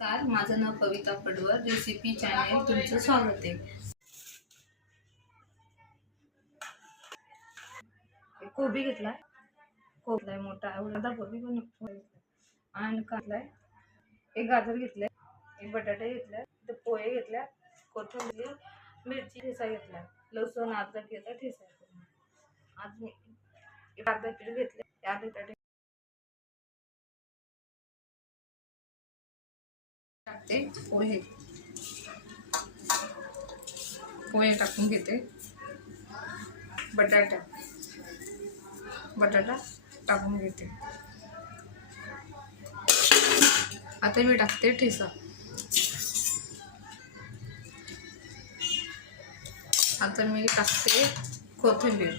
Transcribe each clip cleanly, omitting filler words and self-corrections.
नमस्कार, माझं नाव कविता पडवर, recipe channel तुमचं स्वागत आहे। कोबी घेतलाय, कोबी मोठा एवढा कोबी पण आणि काढलाय, एक गाजर घेतलाय, एक बटाटे घेतलाय, ते पोहे घेतल्या, कोथिंबीर, मिरची ठेचा घेतलाय, लसूण अद्रक घेतला ठेचा। आज मी अर्धा किलो घेतले, अर्धा बटाटे टाकते, पोहे टाकून घेते, बटाटा टाकून घेते। आता मी टाकते ठेचा, आता मी टाकते कोथिंबीर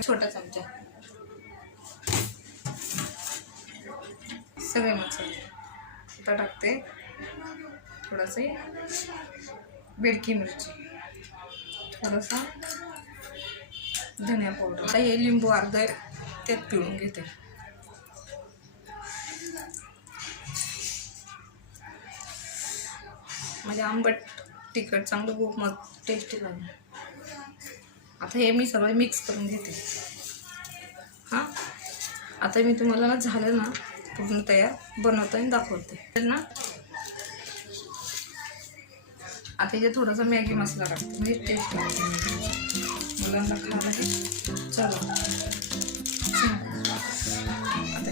छोटा चमचा, सगळे मसाले। आता टाकते थोडासा बेडकी मिरची, थोडासा धनिया पावडर। आता हे लिंबू अर्धा त्यात पिळून घेते। म्हणजे आंबट तिखट चांगलं खूप मग टेस्टी लागेल। आता हे मी सगळं मिक्स करून घेते। हां, आता मी तुम्हाला ना झालं ना पूर्ण तयार बनवताना दाखवते ना। आता इथे थोडासा मॅगी मसाला टाकते, म्हणजे टेस्ट मुलांना खायला चला। आता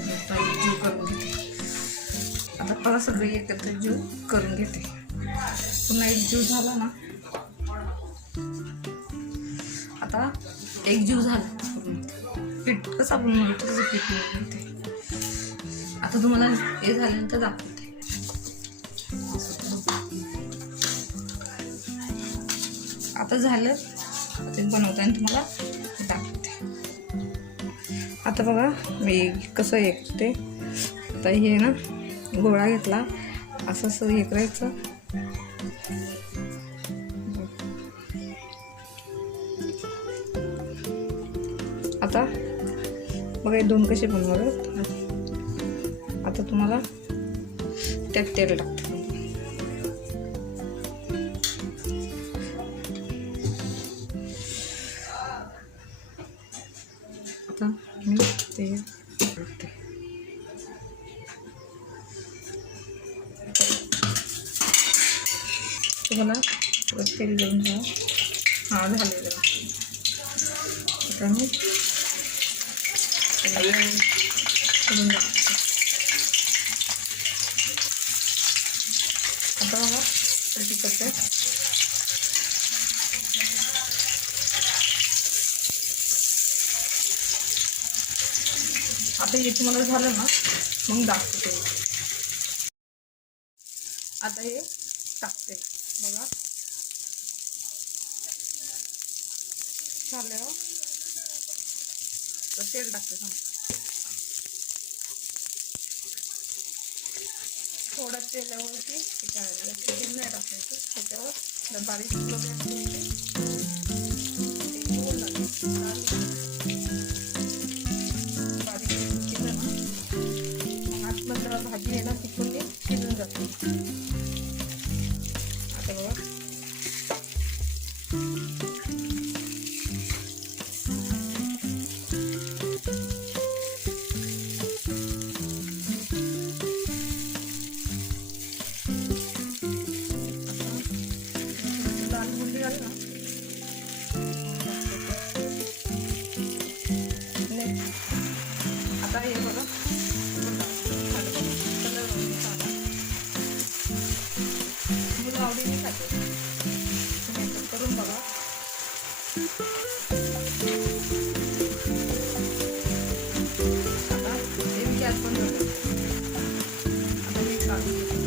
जीव करून घेते, आता परत सगळे एकत्र जीव करून घेते। पुन्हा एक जीव झाला ना, आता एक जीव झाला पूर्ण पीठ कसं आपण म्हणतो तसं पीठ मिळते। आता तुम्हाला हे झाल्यानंतर दाखवते। आता झालं, ते बनवताना तुम्हाला दाखवते। आता बघा मी कसं एकते। आता हे ना गोळा घेतला, असं असं हे करायचं। आता बघा हे दोन कसे बनवले। आता तुम्हाला त्यात तेल टाकते। आता मी तेल टाकते, तुम्हाला तेल घेऊन जा। हा झालेलं, आता मी करून टाकते। आता बघा कशी करते। आता हे तुम्हाला झालं ना मग दाखवते। आता हे टाकते बघा, झालं तर तेल टाकते थोडं तेलावरती तेल नाही टाकायचं, त्याच्यावर बारीक केलं ना, आतमध्ये भाजी आहे ना ती पूर्ण शिजून जाते। आता बघा लाल बुंदी झाली ना, आता हे बघा मुलं आवडीने खाते, तुम्ही करून बघा। आता हे गॅस बंद करते। आता मी काढून घेते।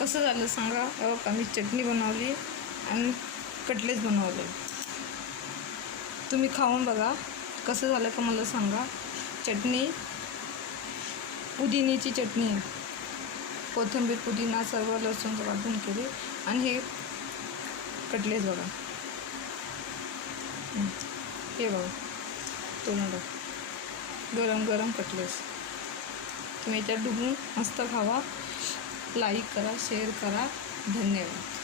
कसं झालं सांगा। मी चटणी बनवली, आणि कटलेस बनवले. तुम्ही खाऊन बघा कसं झालं का मला सांगा. चटणी पुदिन्याची चटणी आहे, कोथिंबीर पुदिना सर्व लसूण वाटून केली. आणि हे कटलेस बघा, हे बघा तोंड गरम गरम कटलेस. तुम्ही याच्यात डुबून मस्त खावा. लाईक करा, शेअर करा. धन्यवाद.